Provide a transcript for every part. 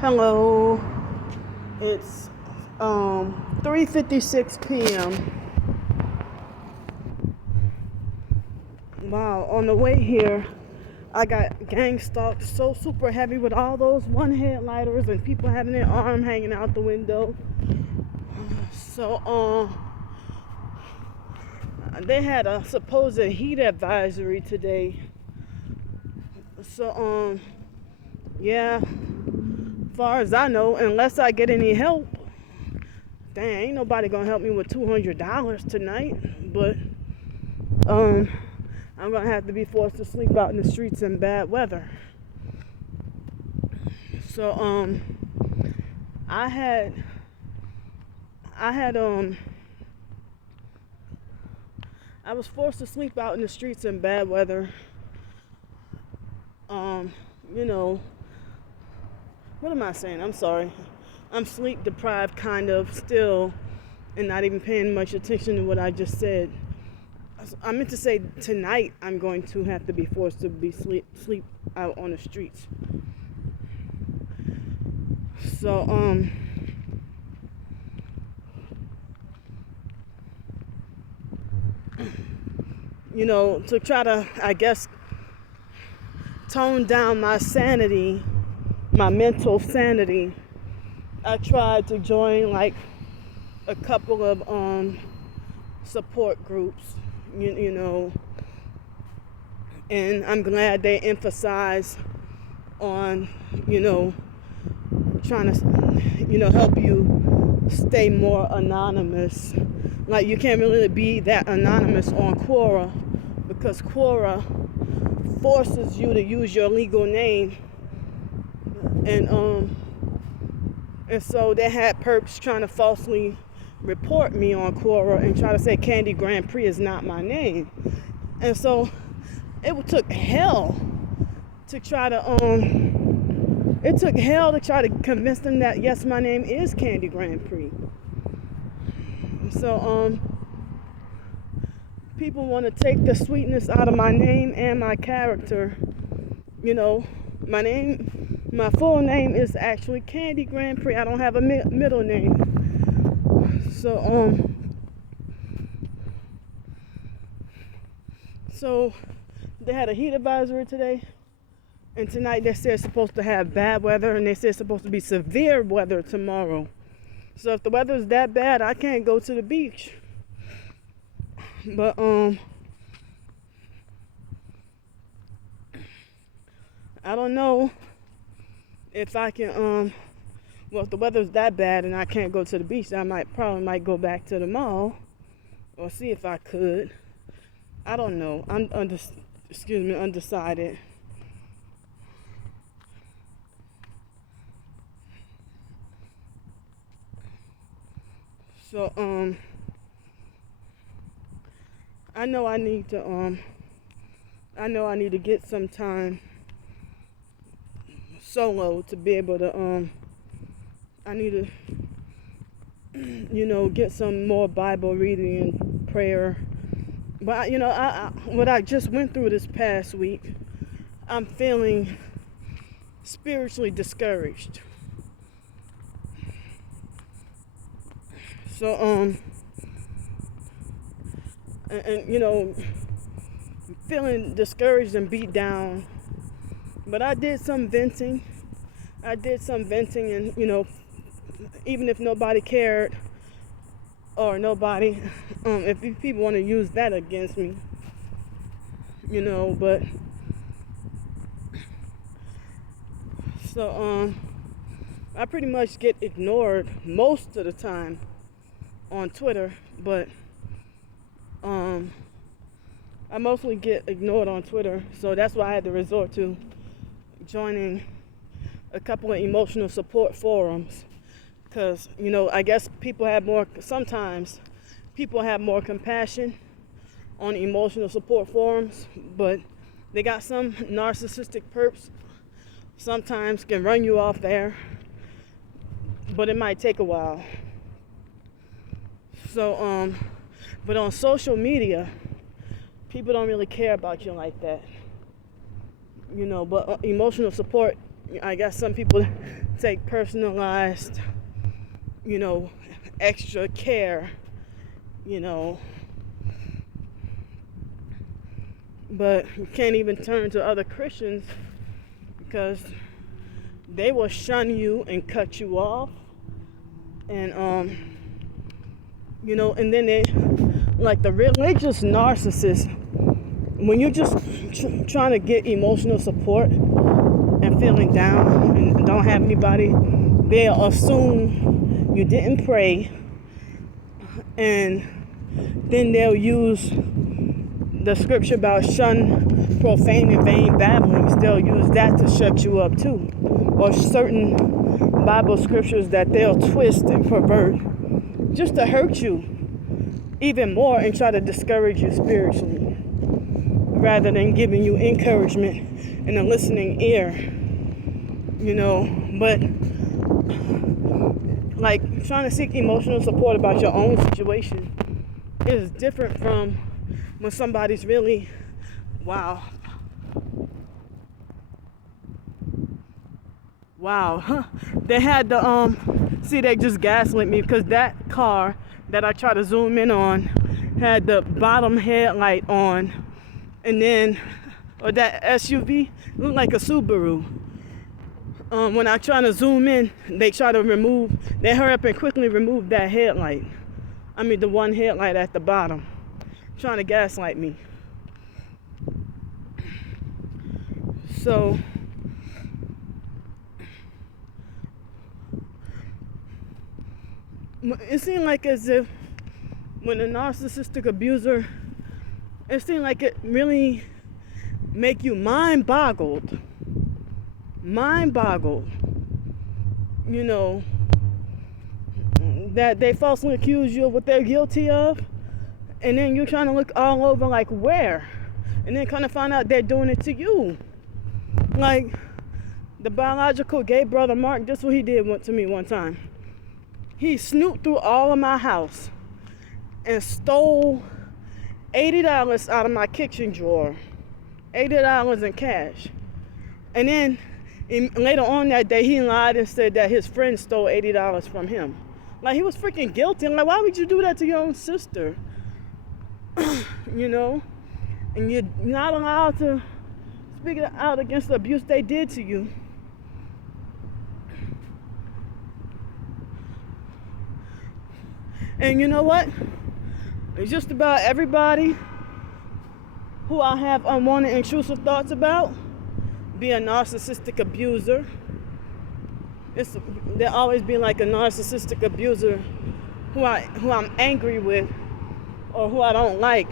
Hello, it's 3:56 p.m. Wow, on the way here, I got gang stalked so super heavy with all those one headlighters and people having their arm hanging out the window. So they had a supposed heat advisory today. So yeah, as far as I know, unless I get any help, dang, ain't nobody gonna help me with $200 tonight. But I'm gonna have to be forced to sleep out in the streets in bad weather. So I had I was forced to sleep out in the streets in bad weather. You know, what am I saying? I'm sorry. I'm sleep deprived kind of still and not even paying much attention to what I just said. I meant to say tonight I'm going to have to be forced to be sleep out on the streets. So to try to, I guess, tone down my sanity, my mental sanity, I tried to join like a couple of support groups, and I'm glad they emphasize on, trying to, help you stay more anonymous. Like, you can't really be that anonymous on Quora because Quora forces you to use your legal name, and so they had perps trying to falsely report me on Quora and try to say Candy Grandpre is not my name. And so it took hell to try to convince them that yes, my name is Candy Grandpre. So people want to take the sweetness out of my name and my character. My full name is actually Candy Grandpre. I don't have a middle name. So they had a heat advisory today, and tonight they said it's supposed to have bad weather, and they said it's supposed to be severe weather tomorrow. So if the weather is that bad, I can't go to the beach. But I don't know if I can if the weather's that bad and I can't go to the beach, I probably might go back to the mall or see if I could. I don't know. I'm undecided. So I know I need to get some time solo to be able to I need to get some more Bible reading and prayer. But what I just went through this past week, I'm feeling spiritually discouraged. So feeling discouraged and beat down. But I did some venting. And even if nobody cared or nobody, if people want to use that against me, but so I pretty much get ignored most of the time on Twitter, but I mostly get ignored on Twitter, so that's why I had to resort to joining a couple of emotional support forums, because I guess sometimes people have more compassion on emotional support forums, but they got some narcissistic perps sometimes can run you off there, but it might take a while. So but on social media, people don't really care about you like that, but emotional support I guess some people take personalized, extra care, but you can't even turn to other Christians because they will shun you and cut you off. And, and then they, like the religious narcissist, when you're just trying to get emotional support and feeling down and don't have anybody, they'll assume you didn't pray, and then they'll use the scripture about shun profane and vain babblings. They'll use that to shut you up too, or certain Bible scriptures that they'll twist and pervert just to hurt you even more and try to discourage you spiritually, rather than giving you encouragement and a listening ear, but like trying to seek emotional support about your own situation is different from when somebody's really, wow, they had the, they just gaslit me because that car that I try to zoom in on had the bottom headlight on, and then, or that SUV looked like a Subaru. When I try to zoom in, they hurry up and quickly remove that headlight. The one headlight at the bottom, trying to gaslight me. So, it seemed like as if when a narcissistic abuser, it seemed like it really make you mind-boggled, that they falsely accuse you of what they're guilty of, and then you're trying to look all over like where, and then kind of find out they're doing it to you. Like the biological gay brother Mark, that's what he did to me one time. He snooped through all of my house and stole $80 out of my kitchen drawer, $80 in cash. And then later on that day, he lied and said that his friend stole $80 from him. Like, he was freaking guilty. I'm like, why would you do that to your own sister? And you're not allowed to speak out against the abuse they did to you. And you know what? It's just about everybody who I have unwanted intrusive thoughts about be a narcissistic abuser. There always be like a narcissistic abuser who I'm angry with, or who I don't like,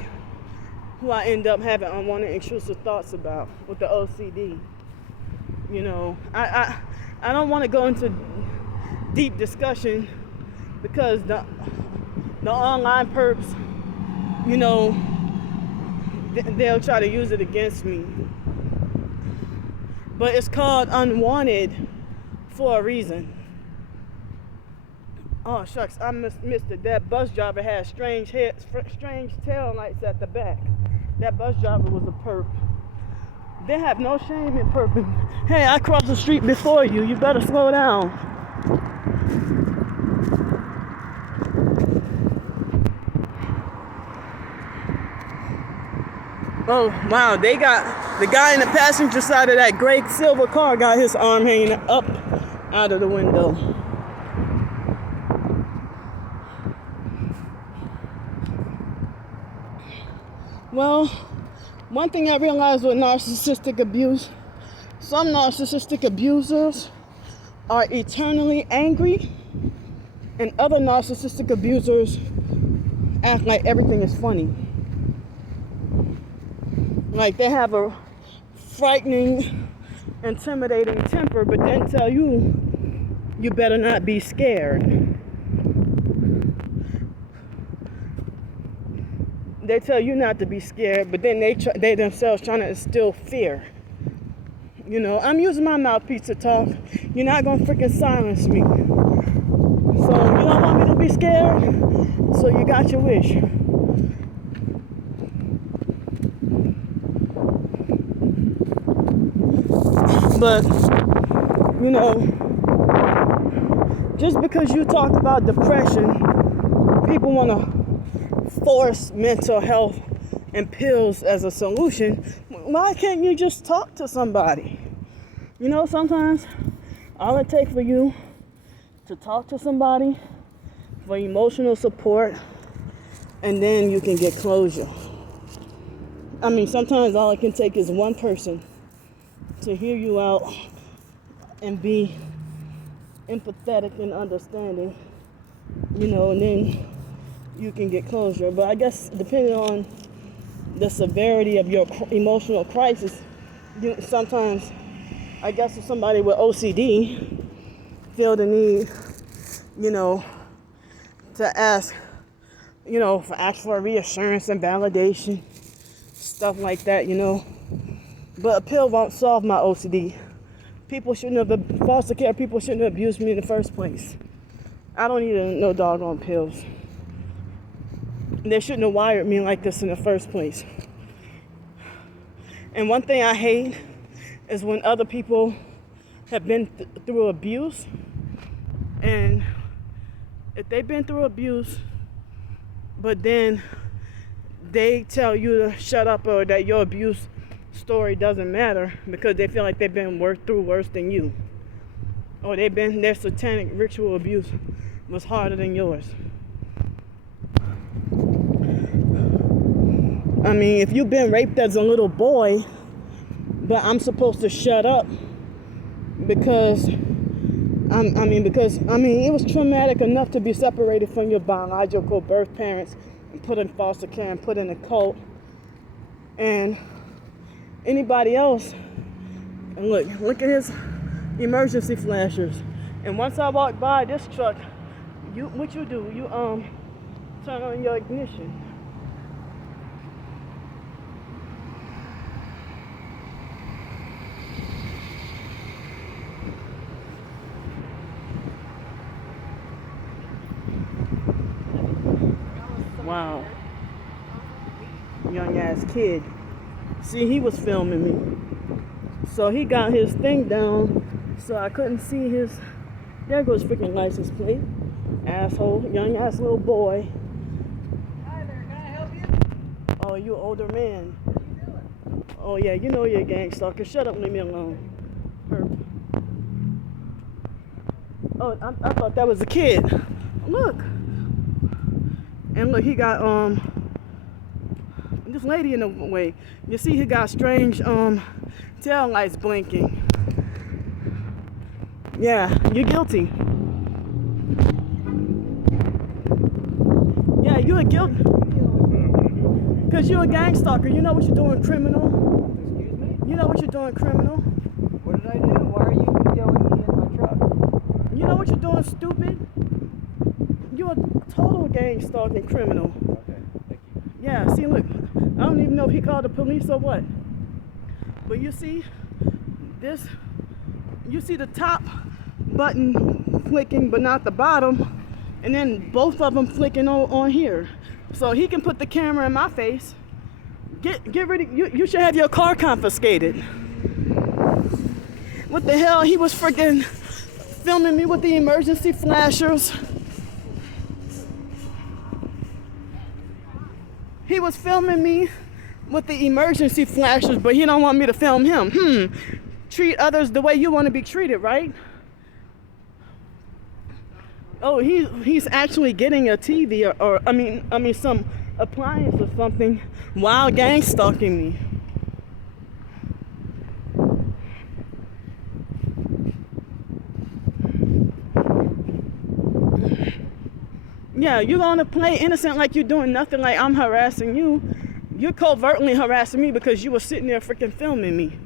who I end up having unwanted intrusive thoughts about with the OCD. I don't want to go into deep discussion because the online perps, they'll try to use it against me. But it's called unwanted for a reason. Oh shucks, I missed it. That bus driver had strange tail lights at the back. That bus driver was a perp. They have no shame in perping. Hey, I crossed the street before you. You better slow down. Oh, wow, they got the guy in the passenger side of that gray silver car got his arm hanging up out of the window. Well, one thing I realized with narcissistic abuse, some narcissistic abusers are eternally angry, and other narcissistic abusers act like everything is funny. Like they have a frightening, intimidating temper, but then tell you better not be scared. They tell you not to be scared, but then they themselves trying to instill fear. I'm using my mouthpiece to talk. You're not gonna freaking silence me. So you don't want me to be scared? So you got your wish. But you know, just because you talk about depression, people want to force mental health and pills as a solution. Why can't you just talk to somebody? You know, sometimes all it takes for you to talk to somebody for emotional support, and then you can get closure. I mean, sometimes all it can take is one person to hear you out and be empathetic and understanding, you know, and then you can get closure. But I guess depending on the severity of your emotional crisis, sometimes, I guess if somebody with OCD feel the need, you know, to ask, you know, ask for reassurance and validation, stuff like that, you know. But a pill won't solve my OCD. Foster care people shouldn't have abused me in the first place. I don't need no doggone pills. They shouldn't have wired me like this in the first place. And one thing I hate is when other people have been through abuse, and if they've been through abuse, but then they tell you to shut up or that your abuse story doesn't matter because they feel like they've been through worse than you, or their satanic ritual abuse was harder than yours. I mean, if you've been raped as a little boy, but I'm supposed to shut up because it was traumatic enough to be separated from your biological birth parents and put in foster care and put in a cult. And anybody else, and look at his emergency flashers. And once I walk by this truck, what you do? You turn on your ignition. Wow. Young ass kid. See, he was filming me. So he got his thing down so I couldn't see his. There goes freaking license plate. Asshole. Young ass little boy. Hi there, can I help you? Oh, you older man. What are you doing? Oh yeah, you know you're a gang stalker. Shut up, leave me alone. Perp. Oh, I thought that was a kid. Look. And look, he got this lady in the way. You see he got strange tail lights blinking. Yeah, you're guilty. Yeah, you're guilty. Because you're a gang stalker. You know what you're doing, criminal. Excuse me? You know what you're doing, criminal. What did I do? Why are you videoing me in my truck? You know what you're doing, stupid. You're a total gang stalking criminal. Okay, thank you. Yeah, see, look, I don't even know if he called the police or what. But you see this, you see the top button flicking, but not the bottom, and then both of them flicking on here. So he can put the camera in my face. Get rid of, you should have your car confiscated. What the hell, he was freaking filming me with the emergency flashers. He was filming me with the emergency flashers, but he don't want me to film him. Treat others the way you want to be treated, right? Oh, he's actually getting a TV or some appliance or something while gang stalking me. Yeah, you're gonna play innocent like you're doing nothing, like I'm harassing you. You're covertly harassing me because you were sitting there freaking filming me.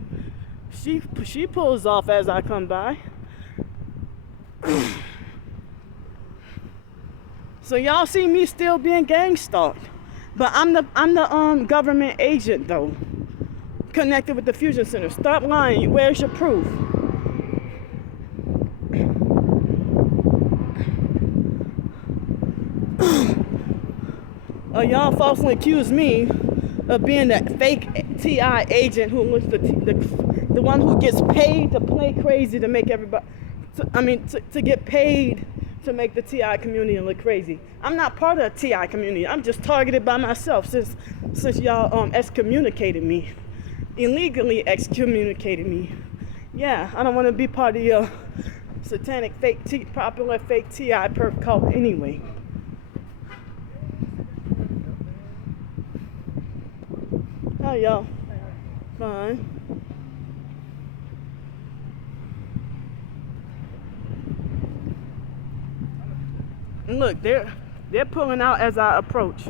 She pulls off as I come by. So y'all see me still being gang stalked, but I'm the government agent though, connected with the Fusion Center. Stop lying. Where's your proof? Y'all falsely accuse me of being that fake TI agent who wants to the one who gets paid to play crazy to make everybody, to get paid to make the TI community look crazy. I'm not part of the TI community. I'm just targeted by myself since y'all excommunicated me, illegally excommunicated me. Yeah, I don't want to be part of your satanic popular fake TI perp cult anyway. How y'all? Fine. And look, they're pulling out as I approach.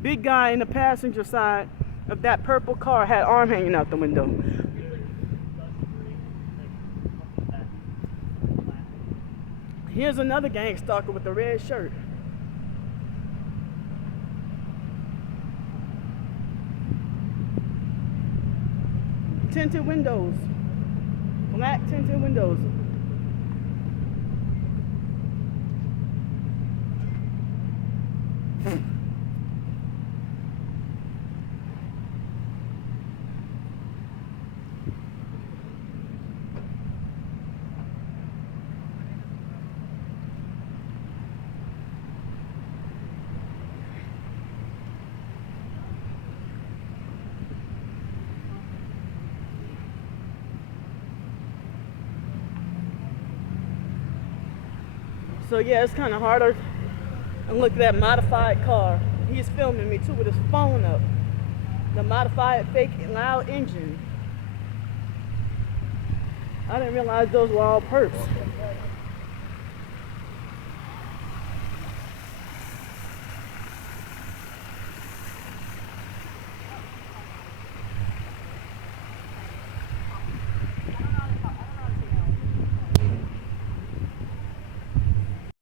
Big guy in the passenger side of that purple car had arm hanging out the window. Here's another gang stalker with a red shirt. Tinted windows. Black tinted windows. So yeah, it's kind of harder. And look at that modified car. He's filming me too with his phone up. The modified fake loud engine. I didn't realize those were all perps.